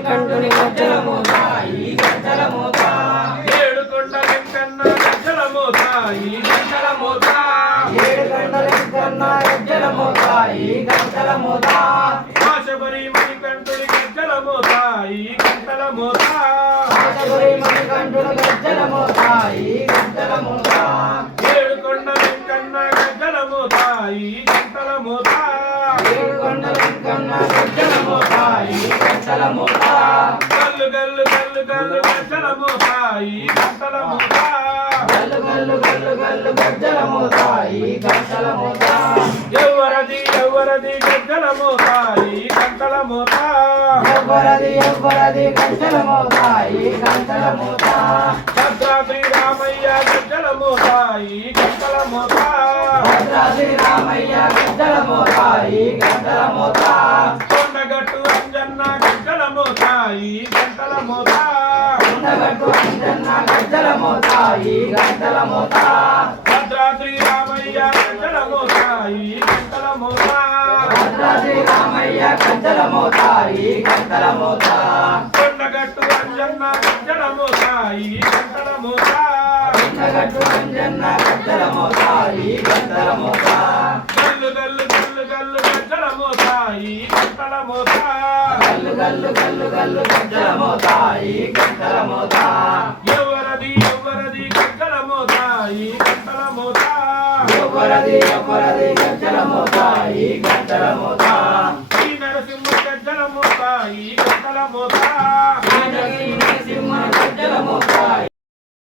మణికంఠుని గజ్జల మోత ఈ గజ్జల మోత ఏడుకొండ వెంకన్న గజ్జల మోత ఈ గజ్జల మోత ఏడుకొండ వెంకన్న గజ్జల మోత ఈ గజ్జల మోత ఆశబరి మణికంఠుని గజ్జల మోత ఈ గజ్జల మోత ఆశబరి మణికంఠుని గజ్జల మోత ఈ గజ్జల మోత ఏడుకొండ వెంకన్న గజ్జల మోత ఈ గజ్జల మోత ఏడుకొండ వెంకన్న గజ్జల మోత ఈ గజ్జల మోత గల్లు గల్లు గల్లు గల్లు గజ్జల మోత ఈ గజ్జల మోత గల్లు గల్లు గల్లు గల్లు గజ్జల మోత ఈ గజ్జల మోత ఎవ్వరది ఎవ్వరది గజ్జల మోత ఈ గజ్జల మోత ఎవ్వరది ఎవ్వరది గజ్జల మోత ఈ గజ్జల మోత భద్రాద్రి రామయ్య గజ్జల మోత ఈ గజ్జల మోత భద్రాద్రి రామయ్య గజ్జల మోత ఈ గజ్జల మోత కొండగట్టు అంజన్న గజ్జల మోత ఈ గజ్జల మోత కొండగట్టు అంజన్న గజ్జల మోత ఈ గజ్జల మోత భద్రాద్రి రామయ్య గజ్జల మోత ఈ గజ్జల మోత భద్రాద్రి రామయ్య గజ్జల మోత ఈ గజ్జల మోత కొండగట్టు అంజన్న గజ్జల మోత ఈ గజ్జల మోత కొండగట్టు అంజన్న గజ్జల మోత ఈ గజ్జల మోత గల్లు గల్లు గల్లు గల్లు గజ్జల మోత ఈ గజ్జల మోత గల్లు గల్లు గల్లు గల్లు గజ్జల మోత ఈ గజ్జల మోత ఎవరది ఎవరది గజ్జల మోత ఈ గజ్జల మోత ఎవ్వరది ఎవ్వరది గజ్జల మోత ఈ గజ్జల మోత ఈ నరసింహ గజ్జల మోత ఈ గజ్జల మోత నరసింహ గజ్జల మోత